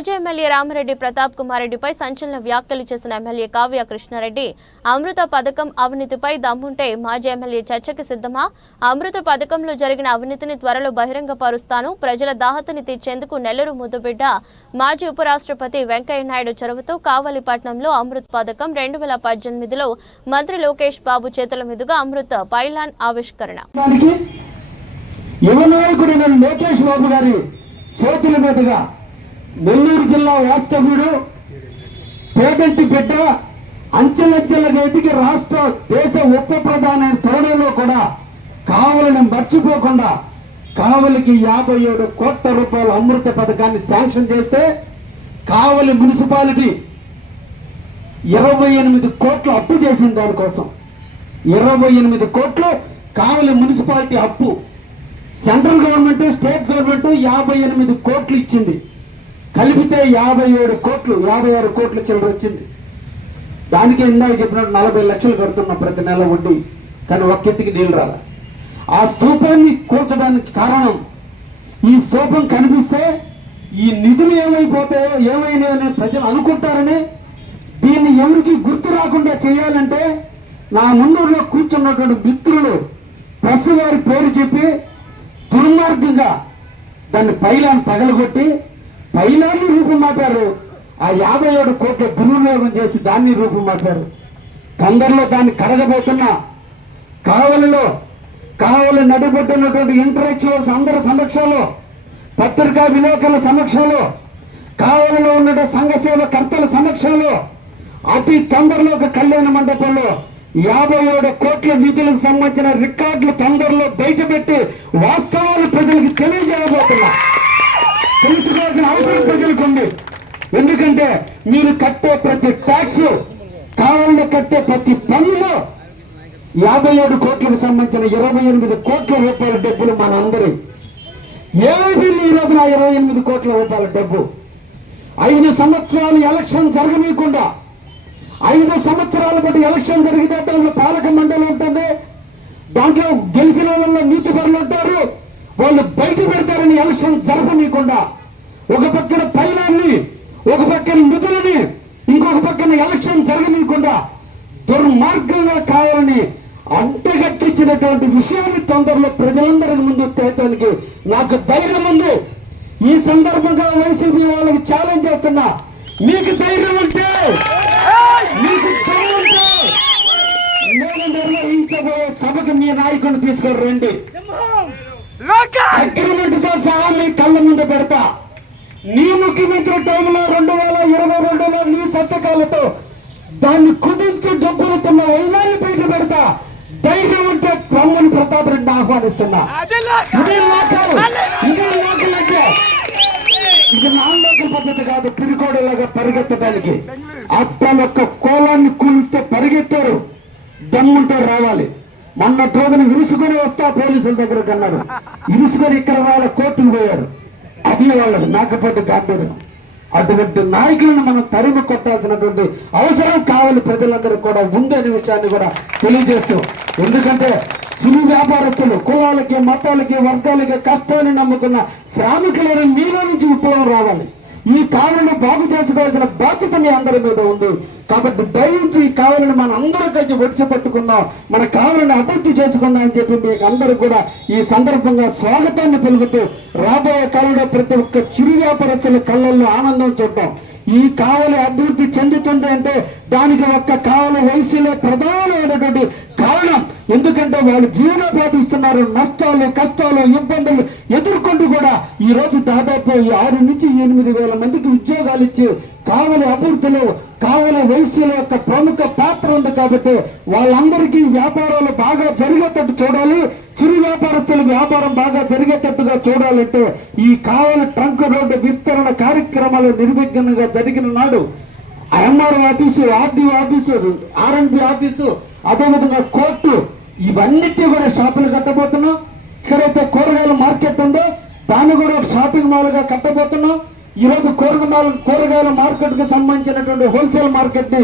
మాజీ ఎమ్మెల్యే రామిరెడ్డి ప్రతాప్ కుమార్ రెడ్డిపై సంచలన వ్యాఖ్యలు చేసిన ఎమ్మెల్యే కావ్య కృష్ణారెడ్డి అమృత పథకం అవినీతిపై దమ్ముంటే మాజీ ఎమ్మెల్యే చర్చకి సిద్ధమా? అమృత పథకంలో జరిగిన అవినీతిని త్వరలో బహిరంగపరుస్తాను. ప్రజల దాహతని తీర్చేందుకు నెల్లూరు ముద్దుబిడ్డ మాజీ ఉపరాష్ట్రపతి వెంకయ్య నాయుడు చొరవతో కావలిపట్నంలో అమృత్ పథకం 2018లో మంత్రి లోకేష్ బాబు చేతుల మీదుగా అమృత్ పైలాన్ ఆవిష్కరణ. లోకేష్ బాబు గారి చేతుల మీదుగా నెల్లూరు జిల్లా వాస్తవ్యుడు పేదంటి బిడ్డ అంచెలంచెలుగా ఎదిగి రాష్ట్ర దేశ ఉప ప్రధాని తరుణంలో కూడా కావలిని మర్చిపోకుండా కావలికి 57 కోట్ల రూపాయల అమృత పథకాన్ని శాంక్షన్ చేస్తే కావలి మున్సిపాలిటీ 28 కోట్లు అప్పు చేసింది. దానికోసం 28 కోట్లు కావలి మున్సిపాలిటీ అప్పు. సెంట్రల్ గవర్నమెంట్ స్టేట్ గవర్నమెంట్ 58 కోట్లు ఇచ్చింది. కలిపితే 57 కోట్లు 56 కోట్ల చిల్లర వచ్చింది. దానికే ఇందాక చెప్పినట్టు 40 లక్షలు కడుతున్న ప్రతి నెల వడ్డీ. కానీ ఒక్కింటికి నీళ్లు రాల. ఆ స్తూపాన్ని కూల్చడానికి కారణం ఈ స్తూపం కనిపిస్తే ఈ నిధులు ఏమైపోతాయో ఏమైనా ప్రజలు అనుకుంటారని దీన్ని ఎవరికి గుర్తు రాకుండా చేయాలంటే నా ముందులో కూర్చున్నటువంటి మిత్రులు ప్రెస్ వారి పేరు చెప్పి దుర్మార్గంగా దాన్ని పైలాన్ని పగలగొట్టి పైలాన్ని రూపం మాపారు. ఆ 57 కోట్ల దుర్వినియోగం చేసి దాన్ని రూపం మాపారు. తొందరలో దాన్ని కడగబోతున్న కావలి నడుబొట్టున్నటువంటి ఇంటలెక్చువల్స్ అందరి సమక్షంలో, పత్రికా విలేకరుల సమక్షంలో, కావలిలో ఉన్న సంఘ సేవ కర్తల సమక్షంలో అతి తొందరలో ఒక కళ్యాణ మండపంలో 57 కోట్ల నిధులకు సంబంధించిన రికార్డులు తొందరలో బయటపెట్టి వాస్తవాలు ప్రజలకు తెలియజేయబోతున్నా. తెలుసుకోవాల్సిన అవసరం ప్రజలకు ఉంది. ఎందుకంటే మీరు కట్టే ప్రతి ట్యాక్స్, కావాలని కట్టే ప్రతి పన్నులో 57 కోట్లకు సంబంధించిన 28 కోట్ల రూపాయల డబ్బులు మన అందరి ఏది ఈ రోజున 28 కోట్ల రూపాయల డబ్బు 5 సంవత్సరాలు ఎలక్షన్ జరగనీయకుండా 5 సంవత్సరాల బట్టి ఎలక్షన్ జరిగితే దాంట్లో పాలక మండలి ఉంటుంది. దాంట్లో గెలిచిన వాళ్ళలో నీతి పరులు ఉంటారు. వాళ్ళు బయట పెడతారని ఎలక్షన్ జరపనీయకుండా ఒక పక్కన పైలాన్ని, ఒక పక్కన నిధులని, ఇంకొక పక్కన ఎలక్షన్ జరగనీయకుండా దుర్మార్గంగా కావాలని అంటగట్టించినటువంటి విషయాన్ని తొందరలో ప్రజలందరి ముందు తేయటానికి నాకు ధైర్యం ఉంది. ఈ సందర్భంగా వైసీపీ వాళ్ళకి ఛాలెంజ్ చేస్తున్నా. మీకు ధైర్యం ఉంటే, మీకు నేను నిర్వహించబోయే సభకు మీ నాయకుడిని తీసుకొని రండి. అగ్రిమెంట్ తో సహా మీ కళ్ళ ముందు పెడతా. నీ ముఖ్యమంత్రి టైంలో 2022లో నీ సంతకాలతో దాన్ని కుదించి డబ్బులుతున్న వైనాన్ని బయట పెడతా. ధైర్యం ఉంటే ప్రమ్మని ప్రతాప్ రెడ్డిని ఆహ్వానిస్తున్నా. ఇదే ఇది నాన్ లోకల్ పద్ధతి కాదు. పిరికోడలాగా పరిగెత్తడానికి అప్పలొక్క కోలాన్ని కూలిస్తే పరిగెత్తారు. దమ్ముంటే రావాలి. మొన్నటి రోజున ఇరుసుకొని వస్తా పోలీసుల దగ్గరకు అన్నారు. ఇరుసుకొని ఇక్కడ వాళ్ళ కోర్టుకు పోయారు. అది వాళ్ళది మేకపోతే గాంభీర్యం. అటువంటి నాయకులను మనం తరిమి కొట్టాల్సినటువంటి అవసరం కావాలి ప్రజలందరూ కూడా ఉంది అనే విషయాన్ని కూడా తెలియజేస్తూ, ఎందుకంటే చిరు వ్యాపారస్తులు కులాలకి, మతాలకి, వర్గాలకి కష్టాన్ని నమ్ముకున్న శ్రామికులను మీలో నుంచి విప్లవం రావాలి. ఈ కావాలను బాగు చేసుకోవాల్సిన బాధ్యత మీ అందరి మీద ఉంది. కాబట్టి దయించి ఈ కావాలని మన అందరూ కలిసి వచ్చి పట్టుకుందాం, మన కావాలని అభివృద్ధి చేసుకుందాం అని చెప్పి మీకు అందరూ కూడా ఈ సందర్భంగా స్వాగతాన్ని పలుకుతూ, రాబోయే కాలంలో ప్రతి ఒక్క చిరు వ్యాపారస్తుల కళ్ళల్లో ఆనందం చూద్దాం. ఈ కావలి అభివృద్ధి చెందుతుంది అంటే దానికి ఒక్క కావలి వయసులో ప్రధానమైనటువంటి కారణం. ఎందుకంటే వాళ్ళు జీవనోపాధి ఇస్తున్నారు. నష్టాలు, కష్టాలు, ఇబ్బందులు ఎదుర్కొంటూ కూడా ఈ రోజు దాదాపు 6 నుంచి 8 వేల మందికి ఉద్యోగాలు ఇచ్చి కావలి అభివృద్ధిలో కావలి వయసులో యొక్క ప్రముఖ పాత్ర ఉంది. కాబట్టి వాళ్ళందరికీ వ్యాపారాలు బాగా జరిగేటట్టు చూడాలి. చిరు వ్యాపారస్తులకు వ్యాపారం బాగా జరిగేటట్టుగా చూడాలంటే ఈ కావలి ట్రంక్ రోడ్డు విస్తరణ కార్యక్రమాలు నిర్విఘ్నంగా జరిగిన నాడు ఎంఆర్ఓ ఆఫీసు, ఆర్డీఓ ఆఫీసు, ఆర్ఎండ్బి ఆఫీసు, అదేవిధంగా కోర్టు, ఇవన్నిటి కూడా షాపులు కట్టబోతున్నాం. ఇక్కడైతే కూరగాయల మార్కెట్ ఉందో దాన్ని కూడా ఒక షాపింగ్ మాల్ గా కట్టబోతున్నాం. ఈ రోజు కూరగాయల మార్కెట్ కు సంబంధించినటువంటి హోల్సేల్ మార్కెట్ ని